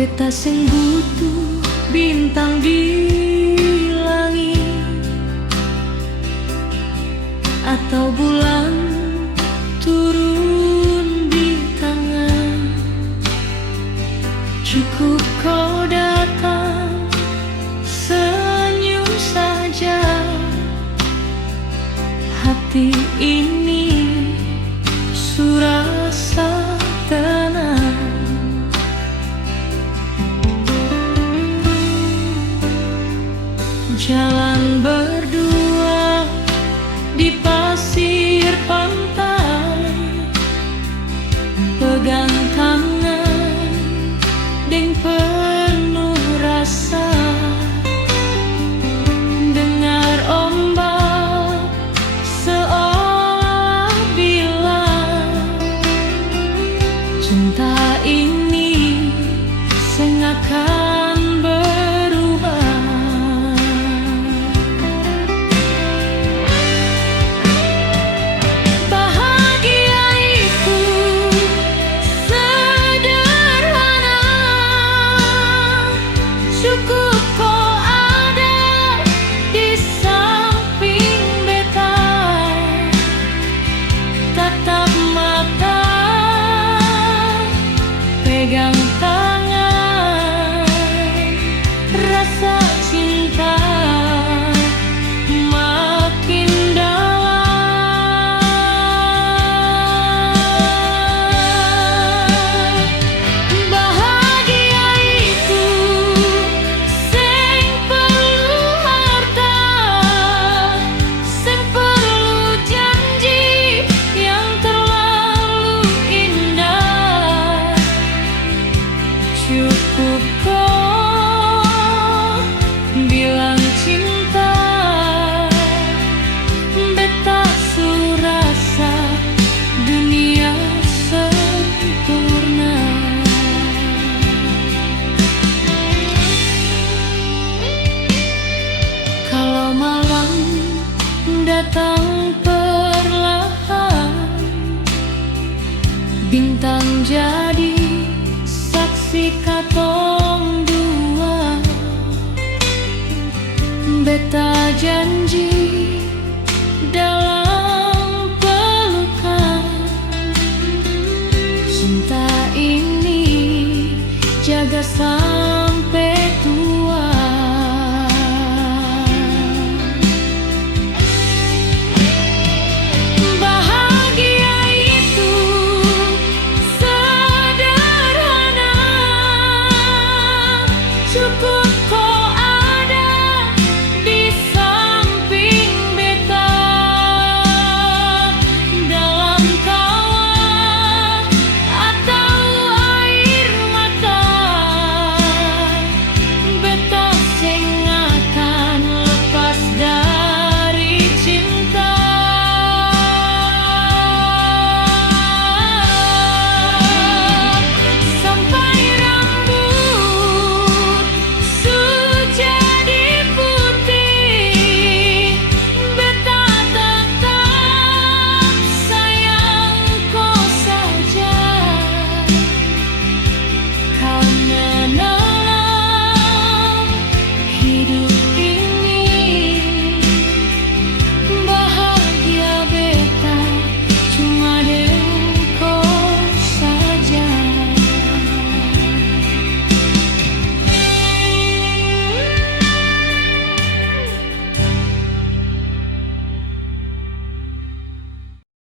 Beta sing butuh bintang di langit atau bulan turun di tangan. Cukup kau datang, senyum saja, hati ini surasa tenang. Jalan berdua di pasir pantai, pegang tangan deng penuh rasa, dengar ombak seolah bilang cinta ini akan berubah. Bahagia itu sederhana, cukup kau ada di samping beta, tatap mata, pegang tangan, rasa cinta makin dalam. Bahagia itu sing perlu harta, sing perlu janji yang terlalu indah. Cukup kau bilang cinta, beta surasa dunia sempurna. Kalau malam datang perlahan, bintang jadi saksi katong dua. Beta janji dalam pelukan, cinta ini jaga